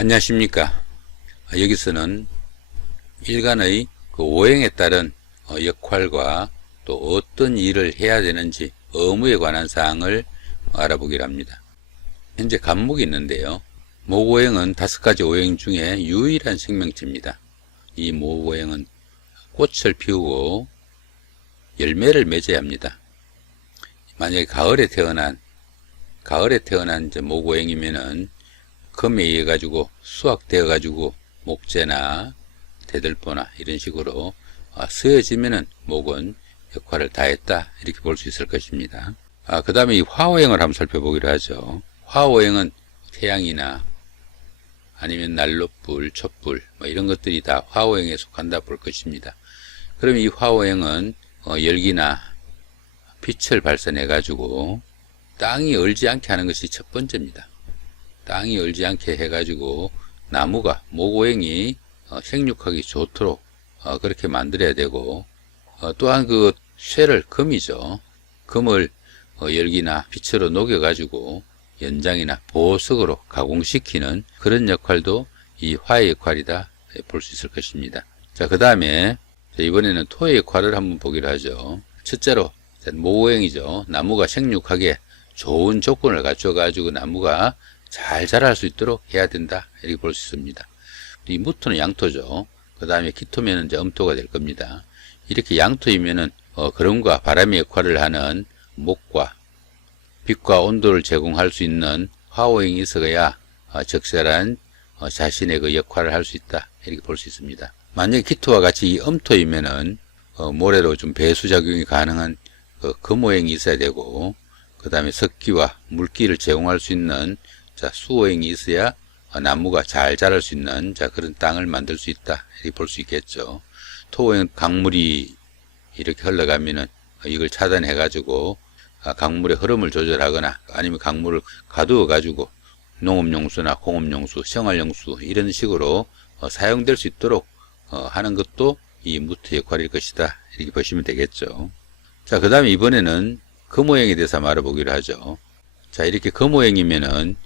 안녕하십니까. 여기서는 일간의 오행에 따른 역할과 또 어떤 일을 해야 되는지 의무에 관한 사항을 알아보기로 합니다. 현재 간목이 있는데요. 목오행은 5가지 오행 중에 유일한 생명체입니다. 이 목오행은 꽃을 피우고 열매를 맺어야 합니다. 만약에 가을에 태어난 이제 목오행이면은 금에 의해 가지고 수확되어 가지고 목재나 대들보나 이런 식으로 쓰여지면은 목은 역할을 다했다 이렇게 볼 수 있을 것입니다. 그 다음에 이 화오행을 한번 살펴보기로 하죠. 화오행은 태양이나 아니면 난로불, 촛불 뭐 이런 것들이 다 화오행에 속한다 볼 것입니다. 그러면 이 화오행은 열기나 빛을 발산해 가지고 땅이 얼지 않게 하는 것이 첫 번째입니다. 땅이 얼지 않게 해가지고 나무가 목오행이 생육하기 좋도록 그렇게 만들어야 되고, 또한 그 쇠를 금이죠. 금을 열기나 빛으로 녹여가지고 연장이나 보석으로 가공시키는 그런 역할도 이 화의 역할이다 볼 수 있을 것입니다. 자, 그 다음에 이번에는 토의 역할을 한번 보기로 하죠. 첫째로 목오행이죠. 나무가 생육하기에 좋은 조건을 갖춰가지고 나무가 잘 자랄 수 있도록 해야 된다 이렇게 볼 수 있습니다. 이 무토는 양토죠. 그 다음에 기토면은 이제 음토가 될 겁니다. 이렇게 양토이면은 거름과 바람의 역할을 하는 목과 빛과 온도를 제공할 수 있는 화오행이 있어야 적절한 자신의 그 역할을 할 수 있다 이렇게 볼 수 있습니다. 만약에 기토와 같이 이 음토이면은 모래로 좀 배수작용이 가능한 금오행이 있어야 되고, 그 다음에 석기와 물기를 제공할 수 있는 수오행이 있어야 나무가 잘 자랄 수 있는 그런 땅을 만들 수 있다 이렇게 볼 수 있겠죠. 토오행은 강물이 이렇게 흘러가면은 이걸 차단해 가지고 강물의 흐름을 조절하거나 아니면 강물을 가두어 가지고 농업용수나 공업용수, 생활용수 이런 식으로 사용될 수 있도록 하는 것도 이 무토 역할일 것이다 이렇게 보시면 되겠죠. 자, 그 다음에 이번에는 금오행에 대해서 알아보기로 하죠. 자, 이렇게 금오행이면은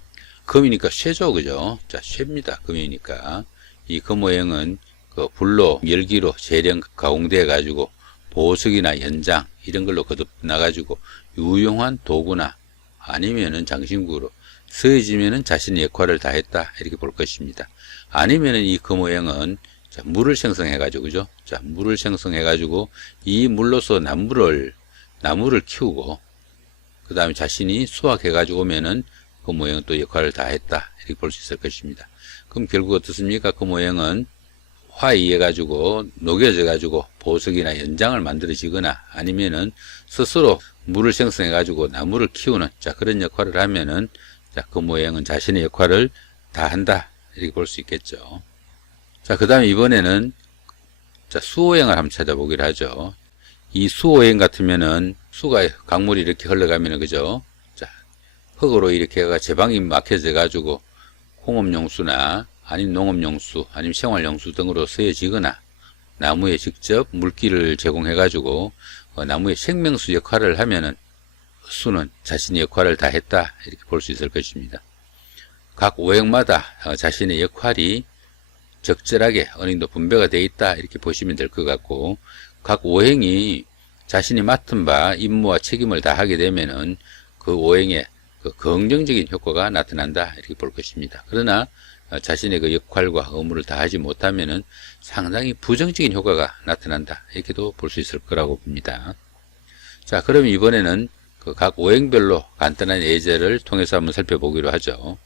금이니까 쇠죠, 그죠? 자, 쇠입니다. 금이니까. 이 금오행은 그 불로, 열기로 재련 가공되어 가지고 보석이나 연장 이런 걸로 거듭나 가지고 유용한 도구나 아니면은 장신구로 쓰여지면은 자신의 역할을 다했다 이렇게 볼 것입니다. 아니면은 이 금오행은 물을 생성해 가지고, 그죠? 자, 물을 생성해 가지고 이 물로서 나무를 키우고, 그 다음에 자신이 수확해 가지고 오면은 금오행은 또 역할을 다 했다 이렇게 볼 수 있을 것입니다. 그럼 결국 어떻습니까? 금오행은 화에 의해 가지고 녹여져 가지고 보석이나 연장을 만들어지거나 아니면은 스스로 물을 생성해 가지고 나무를 키우는 그런 역할을 하면은 금오행은 자신의 역할을 다 한다 이렇게 볼 수 있겠죠. 자, 그 다음에 이번에는 수오행을 한번 찾아보기로 하죠. 이 수오행 같으면은 수가 강물이 이렇게 흘러가면은, 그죠? 자, 흙으로 이렇게 해가 제방이 막혀져 가지고 공업용수나 아니면 농업용수 아니면 생활용수 등으로 쓰여지거나 나무에 직접 물기를 제공해 가지고 나무의 생명수 역할을 하면은 수는 자신의 역할을 다 했다 이렇게 볼 수 있을 것입니다. 각 오행마다 자신의 역할이 적절하게 어느 정도 분배가 되어 있다 이렇게 보시면 될 것 같고, 각 오행이 자신이 맡은 바 임무와 책임을 다하게 되면은 그 오행에 그 긍정적인 효과가 나타난다 이렇게 볼 것입니다. 그러나 자신의 그 역할과 의무를 다하지 못하면은 상당히 부정적인 효과가 나타난다 이렇게도 볼 수 있을 거라고 봅니다. 자, 그럼 이번에는 그 각 오행별로 간단한 예제를 통해서 한번 살펴보기로 하죠.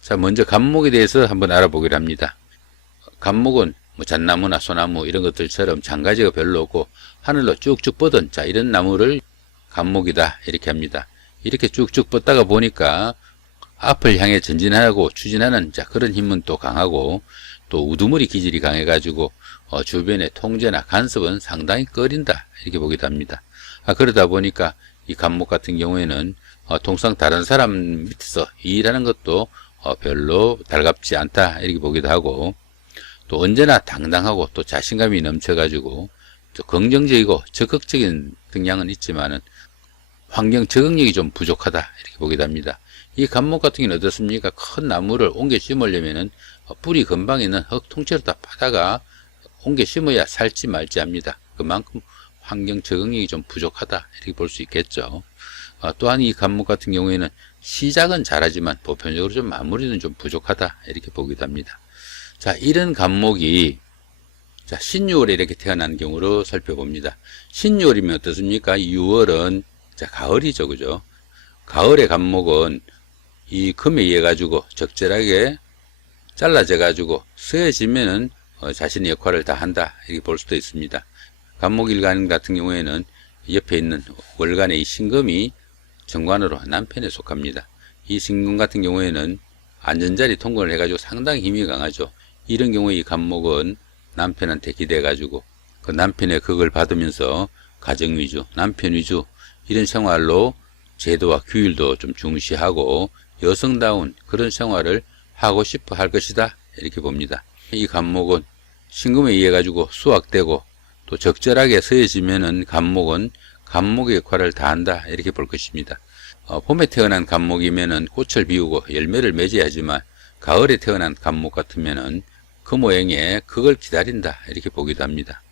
자, 먼저 간목에 대해서 한번 알아보기로 합니다. 간목은 잣나무나 소나무 이런 것들처럼 장가지가 별로 없고 하늘로 쭉쭉 뻗은 이런 나무를 간목이다 이렇게 합니다. 이렇게 쭉쭉 뻗다가 보니까 앞을 향해 전진하고 추진하는 그런 힘은 또 강하고, 또 우두머리 기질이 강해 가지고 주변의 통제나 간섭은 상당히 꺼린다 이렇게 보기도 합니다. 그러다 보니까 이 간목 같은 경우에는 통상 다른 사람 밑에서 일하는 것도 별로 달갑지 않다 이렇게 보기도 하고, 또 언제나 당당하고 또 자신감이 넘쳐가지고 또 긍정적이고 적극적인 성향은 있지만은 환경 적응력이 좀 부족하다 이렇게 보기도 합니다. 이 간목 같은 경우는 어떻습니까? 큰 나무를 옮겨 심으려면은 뿌리 근방에 있는 흙 통째로 다 파다가 옮겨 심어야 살지 말지 합니다. 그만큼 환경 적응력이 좀 부족하다 이렇게 볼 수 있겠죠. 또한 이 간목 같은 경우에는 시작은 잘하지만 보편적으로 좀 마무리는 좀 부족하다 이렇게 보기도 합니다. 자, 이런 간목이 자, 신유월에 이렇게 태어난 경우로 살펴봅니다. 신유월이면 어떻습니까? 6월은 자, 가을이죠. 그죠? 가을의 간목은 이 금에 의해 가지고 적절하게 잘라져 가지고 쓰여지면은 자신의 역할을 다 한다 이렇게 볼 수도 있습니다. 간목일간 같은 경우에는 옆에 있는 월간의 이 신금이 정관으로 남편에 속합니다. 이 신금 같은 경우에는 안전자리 통근을 해가지고 상당히 힘이 강하죠. 이런 경우에 이 간목은 남편한테 기대가지고 그 남편의 극을 받으면서 가정 위주, 남편 위주 이런 생활로 제도와 규율도 좀 중시하고 여성다운 그런 생활을 하고 싶어 할 것이다 이렇게 봅니다. 이 간목은 신금에 의해 가지고 수확되고 또 적절하게 서여지면은 간목은 간목의 역할을 다한다 이렇게 볼 것입니다. 봄에 태어난 간목이면은 꽃을 피우고 열매를 맺어야 하지만 가을에 태어난 간목 같으면은 그 모양의 극을 기다린다 이렇게 보기도 합니다.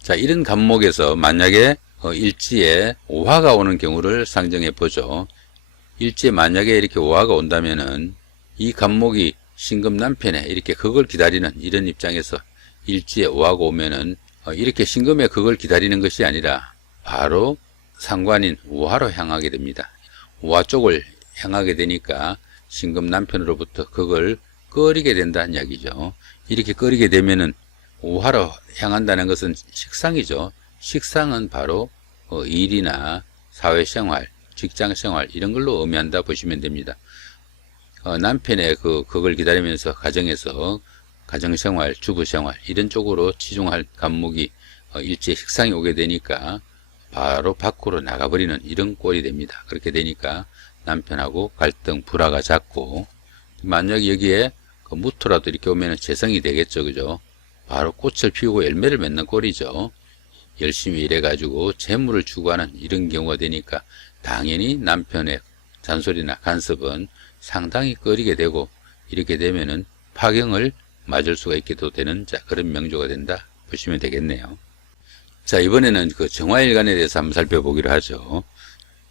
자, 이런 간목에서 만약에 일지에 오화가 오는 경우를 상정해 보죠. 일지에 만약에 이렇게 오화가 온다면은 이 간목이 신금 남편에 이렇게 극을 기다리는 이런 입장에서 일지에 오화가 오면은 이렇게 신금의 극을 기다리는 것이 아니라 바로 상관인 오화로 향하게 됩니다. 오화 쪽을 향하게 되니까 신금 남편으로부터 극을 꺼리게 된다는 이야기죠. 이렇게 꺼리게 되면은 오화로 향한다는 것은 식상이죠. 식상은 바로 일이나 사회생활, 직장생활 이런 걸로 의미한다 보시면 됩니다. 남편의 극을 기다리면서 가정에서 가정생활, 주부생활 이런 쪽으로 치중할 간목이 일제히 식상이 오게 되니까 바로 밖으로 나가버리는 이런 꼴이 됩니다. 그렇게 되니까 남편하고 갈등, 불화가 잦고 만약 여기에 무토라도 이렇게 오면 재성이 되겠죠. 그죠? 바로 꽃을 피우고 열매를 맺는 꼴이죠. 열심히 일해가지고 재물을 추구하는 이런 경우가 되니까 당연히 남편의 잔소리나 간섭은 상당히 꺼리게 되고 이렇게 되면은 파경을 맞을 수가 있게도 되는 그런 명조가 된다 보시면 되겠네요. 자, 이번에는 그 정화일간에 대해서 한번 살펴보기로 하죠.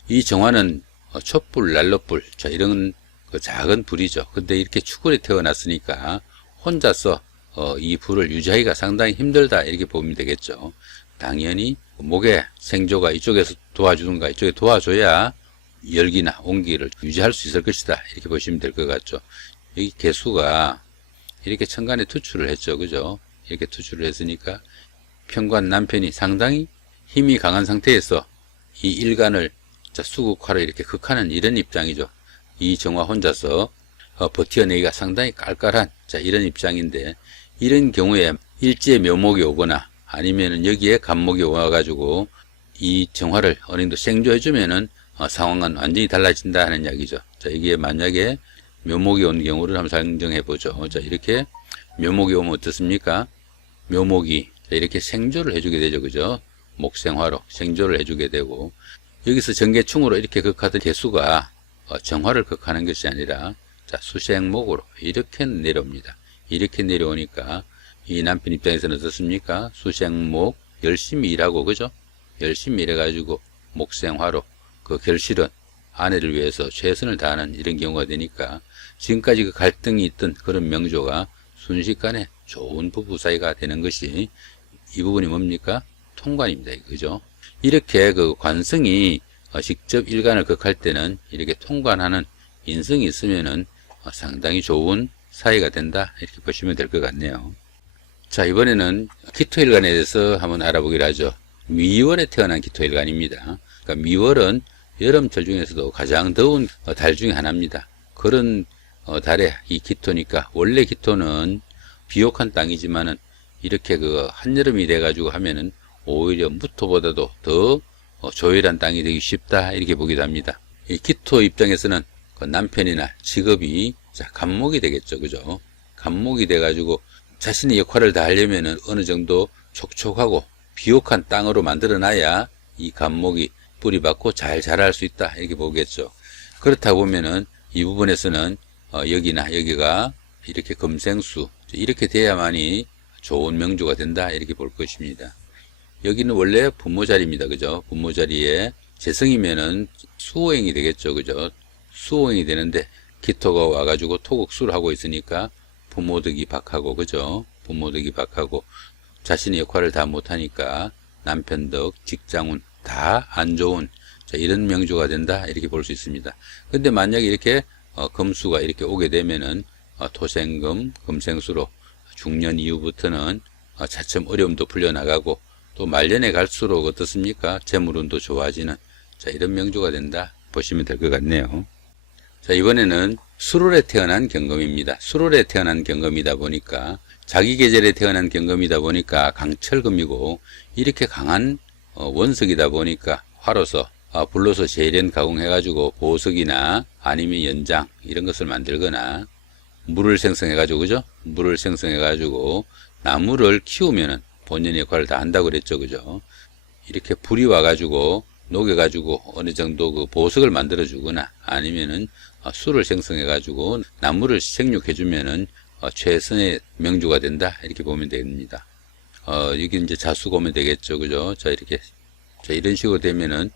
이 정화는 촛불, 난로불, 자, 이런 그 작은 불이죠. 근데 이렇게 축월에 태어났으니까 혼자서 이 불을 유지하기가 상당히 힘들다 이렇게 보면 되겠죠. 당연히 목의 생조가 이쪽에서 도와주든가 이쪽에 도와줘야 열기나 온기를 유지할 수 있을 것이다 이렇게 보시면 될 것 같죠. 여기 개수가 이렇게 천간에 투출을 했죠. 그죠? 이렇게 투출을 했으니까 편관 남편이 상당히 힘이 강한 상태에서 이 일간을 수국화로 이렇게 극하는 이런 입장이죠. 이 정화 혼자서 버텨내기가 상당히 깔깔한 이런 입장인데 이런 경우에 일지에 묘목이 오거나 아니면은 여기에 간목이 와가지고 이 정화를 어느 정도 생조해주면은 상황은 완전히 달라진다 하는 이야기죠. 자, 이게 만약에 묘목이 온 경우를 한번 상정해 보죠. 자, 이렇게 묘목이 오면 어떻습니까? 묘목이 이렇게 생조를 해주게 되죠. 그죠? 목생화로 생조를 해주게 되고 여기서 정계충으로 이렇게 극하던 개수가 정화를 극하는 것이 아니라 수생목으로 이렇게 내려옵니다. 이렇게 내려오니까 이 남편 입장에서는 어떻습니까? 수생목 열심히 일하고 그죠? 열심히 일해가지고 목생화로 그 결실은 아내를 위해서 최선을 다하는 이런 경우가 되니까 지금까지 그 갈등이 있던 그런 명조가 순식간에 좋은 부부 사이가 되는 것이 이 부분이 뭡니까? 통관입니다. 그죠? 이렇게 그 관성이 직접 일간을 극할 때는 이렇게 통관하는 인성이 있으면은 상당히 좋은 사이가 된다 이렇게 보시면 될 것 같네요. 자, 이번에는 기토일간에 대해서 한번 알아보기로 하죠. 미월에 태어난 기토일간입니다. 그러니까 미월은 여름철 중에서도 가장 더운 달 중에 하나입니다. 그런 달에 이 기토니까 원래 기토는 비옥한 땅이지만은 이렇게 그 한여름이 돼가지고 하면은 오히려 무토보다도 더 조일한 땅이 되기 쉽다 이렇게 보기도 합니다. 이 기토 입장에서는 그 남편이나 직업이 간목이 되겠죠. 그죠? 간목이 돼가지고 자신의 역할을 다 하려면은 어느 정도 촉촉하고 비옥한 땅으로 만들어 놔야 이 간목이 뿌리 받고 잘 자랄 수 있다 이렇게 보겠죠. 그렇다 보면은 이 부분에서는 여기나 여기가 이렇게 금생수 이렇게 돼야만이 좋은 명주가 된다 이렇게 볼 것입니다. 여기는 원래 분모 자리입니다. 그죠? 분모 자리에 재성이면은 수호행이 되겠죠. 그죠? 수호행이 되는데 기토가 와가지고 토국수를 하고 있으니까 부모덕이 박하고, 그죠? 부모덕이 박하고 자신의 역할을 다 못하니까 남편덕, 직장운 다 안 좋은 이런 명주가 된다 이렇게 볼 수 있습니다. 근데 만약에 이렇게 금수가 이렇게 오게 되면은 토생금, 금생수로 중년 이후부터는 차츰 어려움도 풀려나가고 또 말년에 갈수록 어떻습니까? 재물운도 좋아지는 이런 명주가 된다 보시면 될 것 같네요. 자, 이번에는 수롤에 태어난 경금입니다. 수롤에 태어난 경금이다 보니까 자기 계절에 태어난 경금이다 보니까 강철금이고 이렇게 강한 원석이다 보니까 화로서 불로서 재련 가공해가지고 보석이나 아니면 연장 이런 것을 만들거나 물을 생성해가지고, 그죠? 물을 생성해가지고 나무를 키우면은 본연의 역할을 다 한다고 그랬죠. 그죠? 이렇게 불이 와가지고 녹여가지고 어느 정도 그 보석을 만들어 주거나 아니면은 술을 생성해가지고 나무를 생육해주면은 최선의 명주가 된다 이렇게 보면 됩니다. 여기 이제 자수가 오면 되겠죠. 그죠? 자, 이렇게 이런 식으로 되면은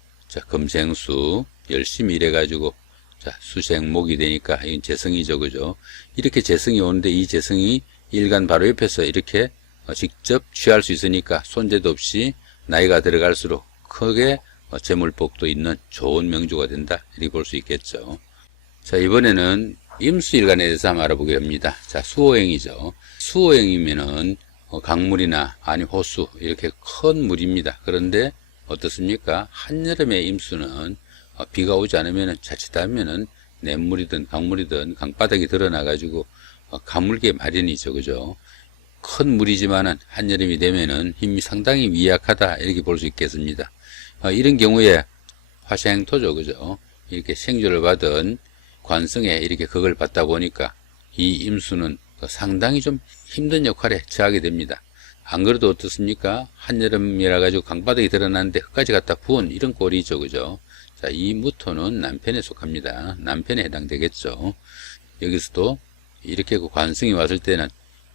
금생수 열심히 일해가지고 수생목이 되니까 이건 재성이죠. 그죠? 이렇게 재성이 오는데 이 재성이 일간 바로 옆에서 이렇게 직접 취할 수 있으니까 손재도 없이 나이가 들어갈수록 크게 재물복도 있는 좋은 명주가 된다 이렇게 볼 수 있겠죠. 자, 이번에는 임수일간에 대해서 한번 알아보게 됩니다. 자, 수호행이죠. 수호행이면은 강물이나 아니 호수 이렇게 큰 물입니다. 그런데 어떻습니까? 한여름에 임수는 비가 오지 않으면 자칫하면은 냇물이든 강물이든 강바닥이 드러나가지고 가물게 마련이죠. 그죠? 큰 물이지만은 한여름이 되면은 힘이 상당히 미약하다 이렇게 볼 수 있겠습니다. 이런 경우에 화생토죠. 그죠? 이렇게 생주를 받은 관성에 이렇게 극을 받다 보니까 이 임수는 상당히 좀 힘든 역할에 처하게 됩니다. 안 그래도 어떻습니까? 한여름이라 가지고 강바닥이 드러나는데 흙까지 갖다 부은 이런 꼴이죠. 그죠? 자, 이 무토는 남편에 속합니다. 남편에 해당되겠죠. 여기서도 이렇게 그 관성이 왔을 때는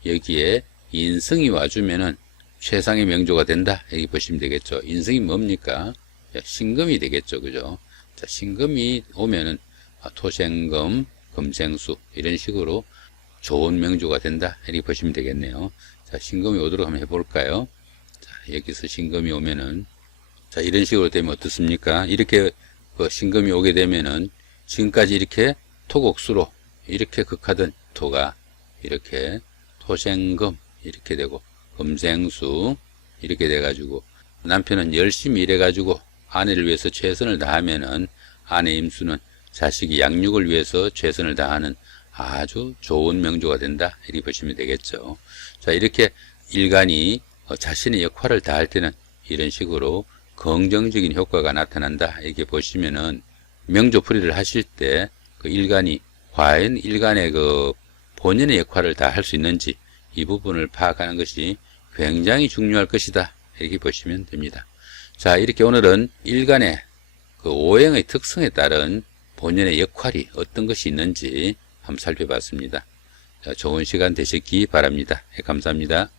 여기에 인성이 와주면은 최상의 명조가 된다 이렇게 보시면 되겠죠. 인성이 뭡니까? 신금이 되겠죠. 그죠? 자, 신금이 오면은 토생금, 금생수 이런 식으로 좋은 명조가 된다 이렇게 보시면 되겠네요. 자, 신금이 오도록 한번 해볼까요? 자, 여기서 신금이 오면은 자, 이런 식으로 되면 어떻습니까? 이렇게 신금이 오게 되면은 지금까지 이렇게 토곡수로 이렇게 극하던 토가 이렇게 토생금 이렇게 되고 금생수 이렇게 돼가지고 남편은 열심히 일해가지고 아내를 위해서 최선을 다하면은 아내 임수는 자식이 양육을 위해서 최선을 다하는 아주 좋은 명조가 된다 이렇게 보시면 되겠죠. 자, 이렇게 일간이 자신의 역할을 다할 때는 이런 식으로 긍정적인 효과가 나타난다 이렇게 보시면은 명조풀이를 하실 때 그 일간이 과연 일간의 그 본연의 역할을 다 할 수 있는지 이 부분을 파악하는 것이 굉장히 중요할 것이다 이렇게 보시면 됩니다. 자, 이렇게 오늘은 일간의 그 오행의 특성에 따른 본연의 역할이 어떤 것이 있는지 한번 살펴봤습니다. 자, 좋은 시간 되시기 바랍니다. 감사합니다.